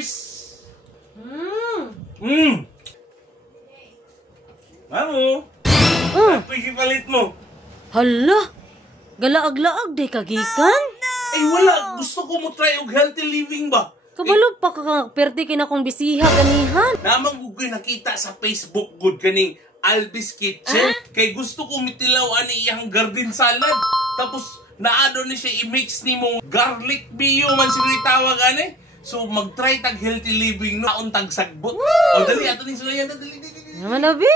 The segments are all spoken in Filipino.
cheers! Mamo, ano palit mo? Hala, galaag-laag day kagikan. Ay wala, gusto ko mo try og healthy living ba? Kabalo pa ka perti kina kong bisiha ganihan. Namang gugoy nakita sa Facebook good kaning Alvis Kitchen. Kay gusto ko mitilaw ani iyang garden salad. Tapos naado ni siya i-mix ni mong garlic bio man siguro tawag ani. So mag-try tag healthy living no untag sagbot. O dali ato ning sulayan dali. Naman labi.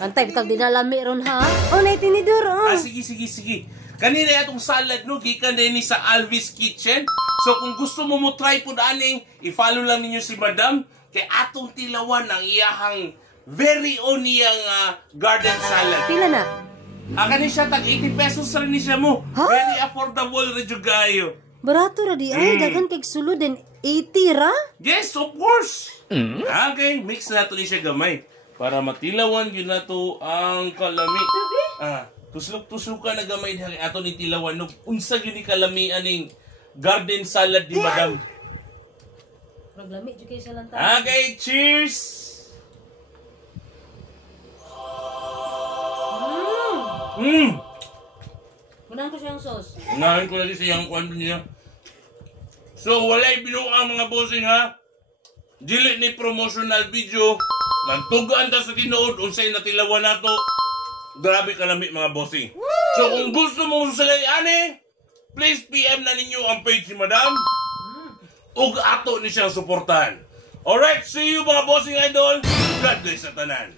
Antay bitag dinalami ron ha. Oh nay tinidor oh. Sige. Kanina atong salad no gikan din ni sa Alvis Kitchen. So kung gusto mo mo try pud aning i-follow lang ninyo si Madam kay atong tilawan ang iyahang very own iyang garden salad. Pila na? Kani siya tag 80 pesos rin ni siya mo. Ha? Very affordable ra jud kayo. Barato ra di ay daghan kay sulod din 80 ra? Yes, of course. Okay, mix na to ni siya gamay para matilawan gyud nato ang kalami. Tuslok-tuslok ka na gamay diha ato ni tilawan no. Unsa gyud ni kalami aning garden salad ni Madam. Maglami jud kay sa lantaw. Okay, cheers. Kunan ko siyang sauce. Unahin ko na din siyang kwan niya. So, walay binuang mga bossing ha. Dili ni promotional video. Nagtugaan ta sa tinuod. Unsay natilawan nato. Grabe kalami mga bossing. So, kung gusto mo salay ani, please PM na ninyo ang page ni Madam. Ug ato ni siyang suportahan. Alright, see you mga bossing idol. God bless sa tanan.